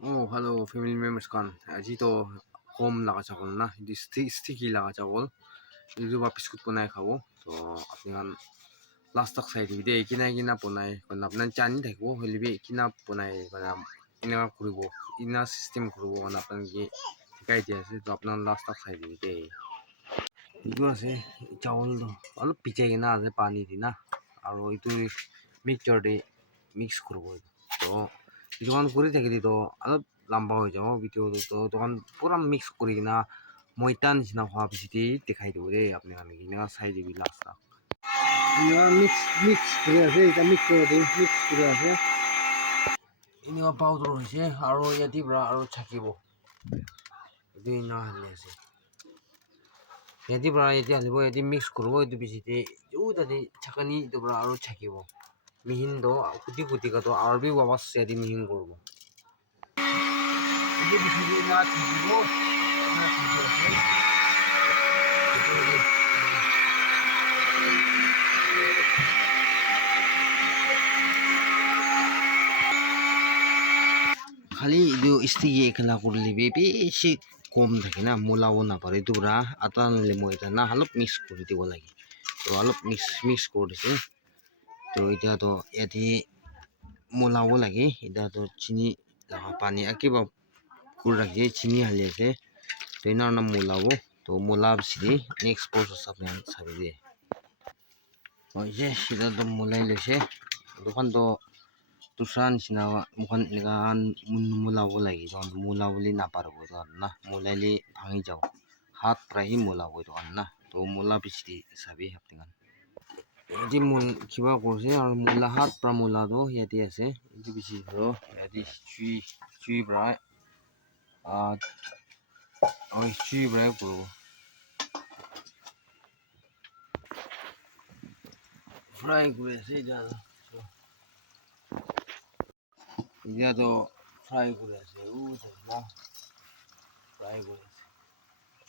Oh, hello, family members kan. Aji to home laga chakol na. This sticky laga chakol. Itu wapis kut punai khabo. So apni kan last tak side video kina punai. Kon apnan chani thakbo. Holibi kina punai. Kon ina kuribo. Ina system kuribo. Kon apnan ki guide dia se. To apnan last tak side video. Itu ase chawal to. Alu piche kina ase pani di na. Aro itu mixture de mix kuribo. So 이동안 고리 되기도 아주 람바오죠 비디오도 또한 뿌람 믹스 고리나 모이탄 지나 화비시티 디카이도래 आपने हमें इनका side भी लास्टा इनका mix करे আছে এটা mix করে আছে ইনকা পাউডার হইছে আৰু ইয়াতি ব্ৰা আৰু থাকিব দুই না হলে আছে ইয়াতি ব্ৰা ইয়াতি আলিব ইয়াতি মিক্স কৰব এটো বিচিতে উদাতে ছাকানি তো ব্ৰা আৰু থাকিব মিহিনটো কুটি কুটি কাটো আৰু বি ওয়াবাস ইয়াতি মিহিন করব 이게 무슨 일이나 뒤지고 하나 뒤졌어. खाली ಇದು ಇಸ್ತಿಗೆ ಕಲ ಕೊಡ್ಲಿ ಬೇಸಿ কম থাকে না মোলাব না পারে দুরা আতানলে মইটা না হালপ মিক্স করে দিব লাগে তো হালপ মিক্স করে দিছে তো এটা তো এটি মোলাব লাগে এটা তো চিনি পানি আকিবা কুড়াকে চিনি হালি আছে তো এনার নাম মোলাবো তো মোলাব সিদি নেক্সট প্রসেস আপনি সারি দিয়ে ওই যে সেটা তো মোলাই লৈছে দোকান তো তুষার নিচিনা মুখান মোলাব লাগে তখন মোলাবলি নাপারব তখন না মোলাইলে ভাঙি যাও হাত প্রায় মোলাব তখন না তো মোলা পিছিয়ে চাবি আপনি এটি কিবা করছে আর মোলা হাত প্রা মোলা তো ইয়াতে আছে এটি বেশি ধরো ইয়াতে চুই প্রায় ওই চুই প্রায় করবো ফ্রাই করে আছে এটা তো ফ্রাই করে আছে ও না ফ্রাই করে আছে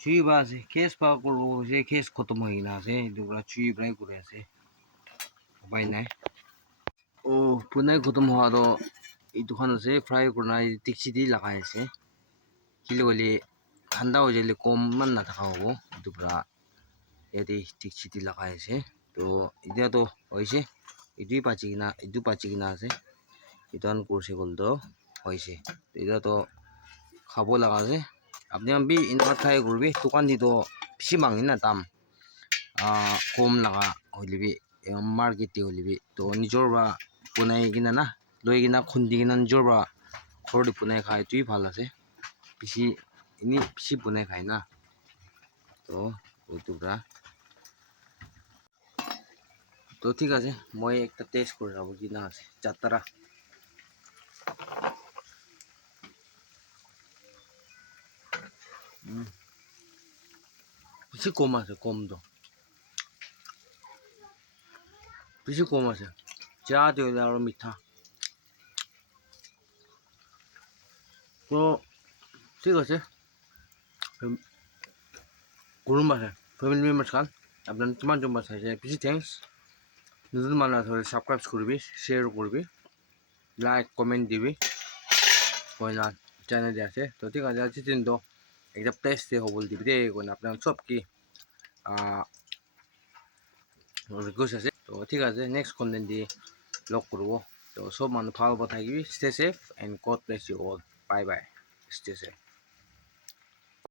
চুই বা আছে কেস পা করবো সে কেস খতম হয়ে না আছে এগুলা চুই ফ্রাই করে আছে উপায় নাই ও পুনাই খতম হওয়া তো এই দোকান আছে ফ্রাই করে টিকচি দি লাগাই আছে কিলো বলে ঠান্ডা হয়ে গেলে কম মান না থাকা হবো দুপুরা এটি টিকচি দি লাগাই আছে তো এটা তো হয়েছে এটুই পাচি কিনা আছে ইটান করছে বলতো হয়েছে এটা তো খাবো লাগা আছে আপনি আমি ইনভার ট্রাই করবি দোকান দি তো বেশি মাঙি না দাম কম লাগা হইলিবি মার্কেটে হইলিবি তো নিজর বা বনাই কিনা না লৈ কিনা খুন্দি কিনা নিজর বা ঘরটি বনাই খাই তুই ভাল আছে বেশি এনে বেশি বনাই খাই না তো ওইটুকরা তো ঠিক আছে মই একটা টেস্ট করে যাবো কিনা আছে যাত্রা বেশি কম আছে কম তো বেশি কম আছে চা দিয়ে আরো মিঠা তো ঠিক আছে গরম আছে ফ্যামিলি মেম্বার্স খান আপনার কিমান জন আছে বেশি থ্যাংকস নতুন মানুষ হলে সাবস্ক্রাইব করবি শেয়ার করবি লাইক কমেন্ট দিবি কয়না চ্যানেলে আছে তো ঠিক আছে আজকের দিন তো একটা প্লেস দিয়ে হবল দিবি রে কয়না আপনার সব কি রিকোয়েস্ট আছে তো ঠিক আছে নেক্সট কন্টেন্ট দিয়ে লগ করব তো সব মানুষ ভালো থাকিবি stay safe and God bless you all bye bye stay safe